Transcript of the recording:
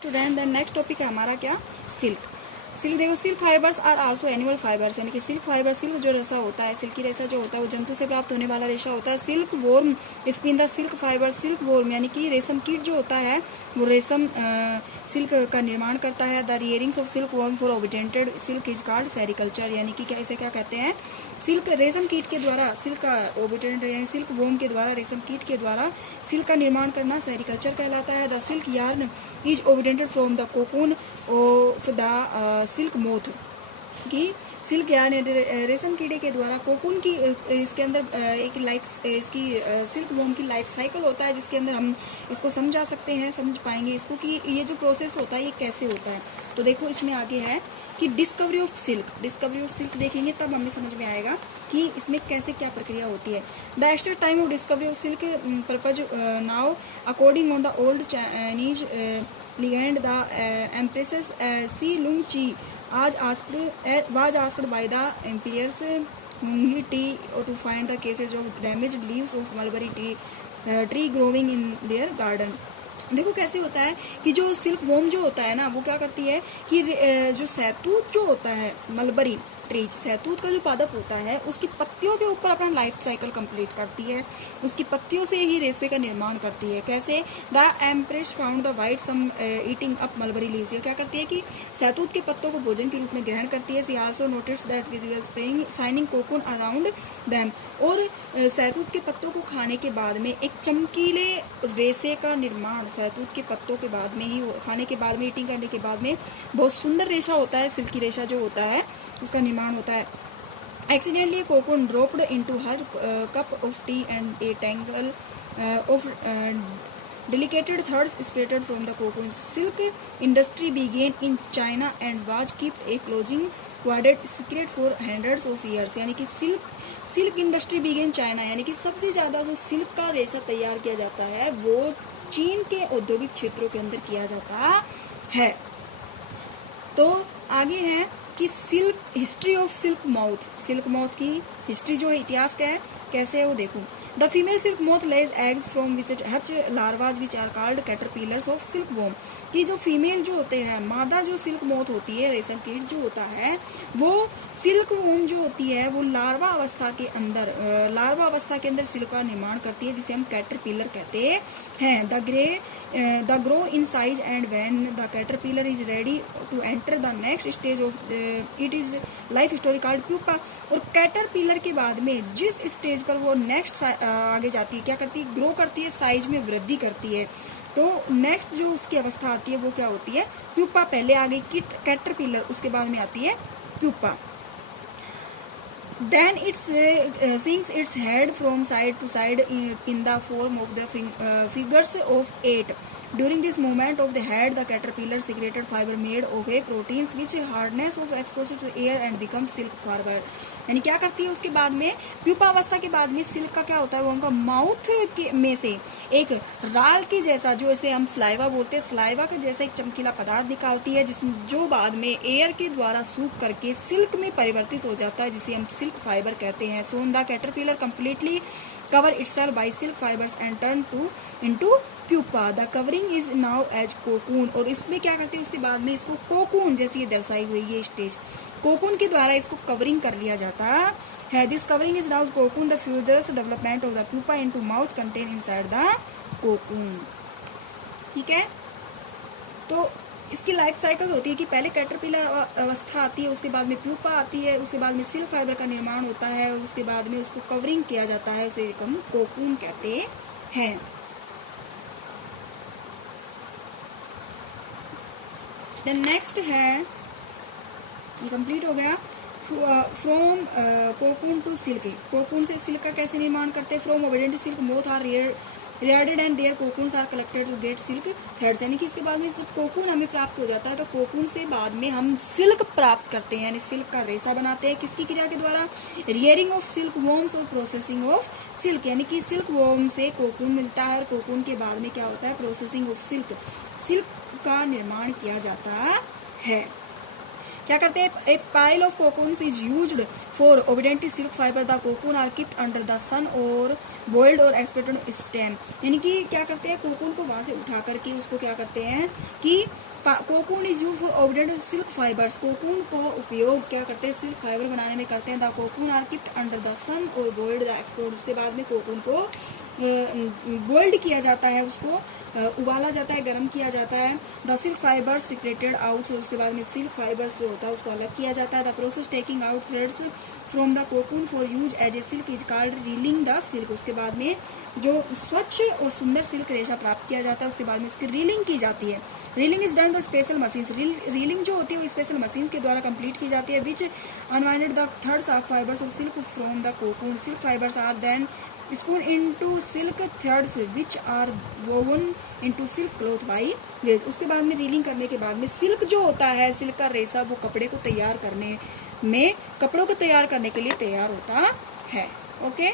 Student the next topic है हमारा क्या, सिल्क। सिल्क देखो, silk fibres are also animal fibres, यानी कि सिल्क फाइबर, सिल्क जो रेशा होता है, सिल्की रेशा जो होता है वो जंतु से प्राप्त होने वाला रेशा होता है। Silk worm spin the silk fibre, silk worm यानी कि रेशम कीट जो होता है वो रेशम सिल्क का निर्माण करता है। The rearings of silk worm for obtained silk is called sericulture, यानी कि इसे क्या कहते हैं, सिल्क रेशम कीट के द्वारा सिल्क का ओबिडेंट यानी सिल्क वॉर्म के द्वारा रेशम कीट के द्वारा सिल्क का निर्माण करना सेरिकल्चर कहलाता है। The silk yarn is obtained from the cocoon of the silk moth, की सिल्क यार्न रेशम कीड़े के द्वारा कोकून की इसके अंदर एक लाइफ इसकी सिल्क वॉर्म की लाइफ साइकिल होता है, जिसके अंदर हम इसको समझा सकते हैं, समझ पाएंगे इसको कि ये जो प्रोसेस होता है ये कैसे होता है। तो देखो इसमें आगे है कि डिस्कवरी ऑफ सिल्क देखेंगे तब हमें समझ में आएगा कि इसमें कैसे क्या प्रक्रिया होती है। The extent time of discovery of silk purpose now according on the old Chinese legend, the empresses Si Lung Chi was asked by the emperors Mungli tea to find the cases of damaged leaves of mulberry tree growing in their garden। देखो कैसे होता है कि जो silk worm जो होता है ना वो क्या करती है कि जो सहतूत जो होता है, मलबरी ट्रीज, सहतूत का जो पादप होता है उसकी पत्तियों के ऊपर अपना लाइफ साइकिल कंप्लीट करती है, उसकी पत्तियों से ही रेशे का निर्माण करती है। कैसे, the empress found the white some eating up mulberry leaves, क्या करती है कि सहतूत के पत्तों को भोजन के रूप में ग्रहण करती है। See also notice that with spraying shining cocoon around them, और सहतूत के पत्तों को खाने के बाद में एक चमकीले रेशे का निर्माण सहतूत के पत्तों के बाद में ही, खाने के बाद में, ईटिंग करने के बाद में बहुत सुंदर रेशा होता है, सिल्की रेशा जो होता है उसका निर्माण होता है। Accidentally cocoon dropped into her cup of T and A tangle of delicated threads separated from the cocoon. Silk industry began in China and was kept a closing guarded secret for hundreds of years, यानी कि silk industry begin China, यानी कि सबसे ज्यादा जो silk का रेशा तैयार किया जाता है वो चीन के औद्योगिक क्षेत्रों के अंदर किया जाता है। तो आगे है कि silk history of silk moth की हिस्ट्री जो है, इतिहास क्या है, कैसे है वो देखो। The female silk moth lays eggs from which hatch larvas which are called caterpillars of silk worm, कि जो फीमेल जो होते हैं, मादा जो सिल्क मोथ होती है, रेशम कीट जो होता है, वो सिल्क वॉर्म जो होती है वो लार्वा अवस्था के अंदर सिल्क का निर्माण करती है, जिसे हम कैटरपिलर कहते हैं। The grow in size and when the caterpillar is ready to enter the next stage of it is life story called pupa, और कैटरपिलर के बाद में जिस स्टेज पर वो नेक्स्ट आगे जाती है, क्या करती है, ग्रो करती है, साइज में वृद्धि करती है, तो नेक्स्ट जो उसकी अवस्था आती है वो क्या होती है, प्यूपा। पहले आ गई कैटरपिलर, उसके बाद में आती है pupa. Then it swings its head from side to side in the form of the figures of 8. During this movement of the head, the caterpillar secreted fiber made of a proteins which hardness of exposure to air and becomes silk fiber। यानी क्या करती है उसके बाद में, pupa अवस्था के बाद में सिल्क का क्या होता है, वो उनका माउथ में से एक राल के जैसा, जो इसे हम स्लाइवा बोलते हैं, स्लाइवा के जैसा एक चमकीला पदार्थ निकालती है, जो बाद में एयर के द्वारा सूख करके सिल्क में परिवर्तित हो जाता है, जिसे हम सिल्क फाइबर कहते हैं। Soon the caterpillar completely cover itself by silk fibres and turn into pupa. The covering is now as cocoon, और इसमें क्या करते हैं उसके बाद में इसको कोकून, जैसे ये दर्शाई हुई ये स्टेज, कोकून के द्वारा इसको कवरिंग कर लिया जाता है। This covering is now cocoon. The फ्यूचरस development of the pupa into moth contain inside the cocoon. ठीक है, तो इसकी लाइफ साइकिल होती है कि पहले कैटरपिलर अवस्था आती है, उसके बाद में प्यूपा आती है, उसके बाद में सिल्क फाइबर का निर्माण होता है, उसके बाद में उसको कवरिंग किया जाता है, उसे हम कोकून कहते हैं। देन नेक्स्ट है, ये कंप्लीट हो गया, from cocoon to silk. Cocoon से सिल्क का कैसे निर्माण करते हैं, from obtained silk moth are rearded and their cocoons are collected to get silk threads, यानी कि इसके बाद में जब कोकून हमें प्राप्त हो जाता है तो कोकून से बाद में हम सिल्क प्राप्त करते हैं, यानी सिल्क का रेशा बनाते हैं, किसकी क्रिया के द्वारा, रियरिंग ऑफ सिल्क वॉर्म्स और प्रोसेसिंग ऑफ सिल्क, यानी कि सिल्क वॉर्म से कोकून मिलता है और कोकून के बाद में क्या होता है, प्रोसेसिंग ऑफ सिल्क का निर्माण किया जाता है। क्या करते हैं, a pile of cocoons is used for obtained silk fibre. The cocoon are keeped under the sun और बॉइल्ड और एक्सपोर्टेड स्टेम, यानी कि क्या करते हैं, कोकून को वहां से उठा करके उसको क्या करते हैं कि cocoon is use for obtaining silk fibres. Cocoon को उपयोग क्या करते हैं, सिल्क फाइबर बनाने में करते हैं। The cocoon are keeped under the sun और बॉइल्ड द एक्सपोर्ट। उसके बाद में कोकून को बॉइल्ड किया जाता है, उसको उबाला जाता है, गर्म किया जाता है। The silk fibres separated out. उसके बाद में सिल्क फाइबर्स जो होता है उसको अलग किया जाता है। The process taking out threads from the cocoon for use as a silk is called reeling the silk. उसके बाद में जो स्वच्छ और सुंदर सिल्क रेशा प्राप्त किया जाता है उसके बाद में उसकी रीलिंग की जाती है। Reeling is done by special machine. Reeling जो होती है वो स्पेशल मशीन के द्वारा कंप्लीट की जाती है। Which unwinded the threads of fibres of silk from the cocoon. Silk fibres are then spun into silk threads which are woven into silk cloth by weavers. उसके बाद में रीलिंग करने के बाद में सिल्क जो होता है, सिल्क का रेशा, वो कपड़े को तैयार करने में, कपड़ों को तैयार करने के लिए तैयार होता है। ओके।